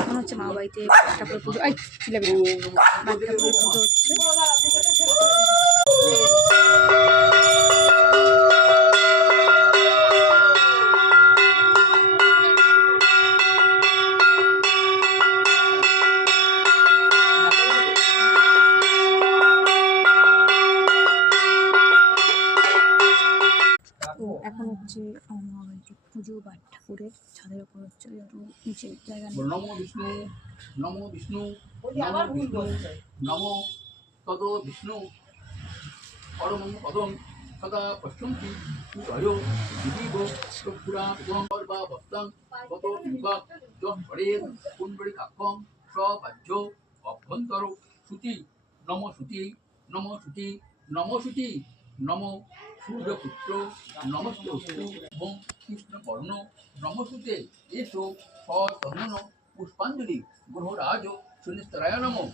এখন হচ্ছে মা বাড়িতে ঠাকুরের পুজো, এই চিলাবি না, ঠাকুরের পুজো হচ্ছে। এখন হচ্ছে মা বাড়িতে পুজো বা ঠাকুরের ছাদের উপর হচ্ছে একটু নিচে জায়গা নেই। নমো বিষ্ণু নমো বিষ্ণু নমো বিষ্ণু নমো তদ বিষ্ণু পরম পদম সদা পশ্যন্তি সুতয় দিদিব চক্ষুরাং বা বস্তাং গত বিভাগ জড়ের কুণ্ডলিকাক্ষং স্ববাহ্য অভ্যন্তর শুচি নম শুচি নম শুচি নম শুচি নম সূর্যপুত্র নমস্তে এবং কৃষ্ণবর্ণ নমস্তুতে এসো সদনন পুষ্পাঞ্জলি গ্রহরাজ সুনিস্তরায় নমঃ।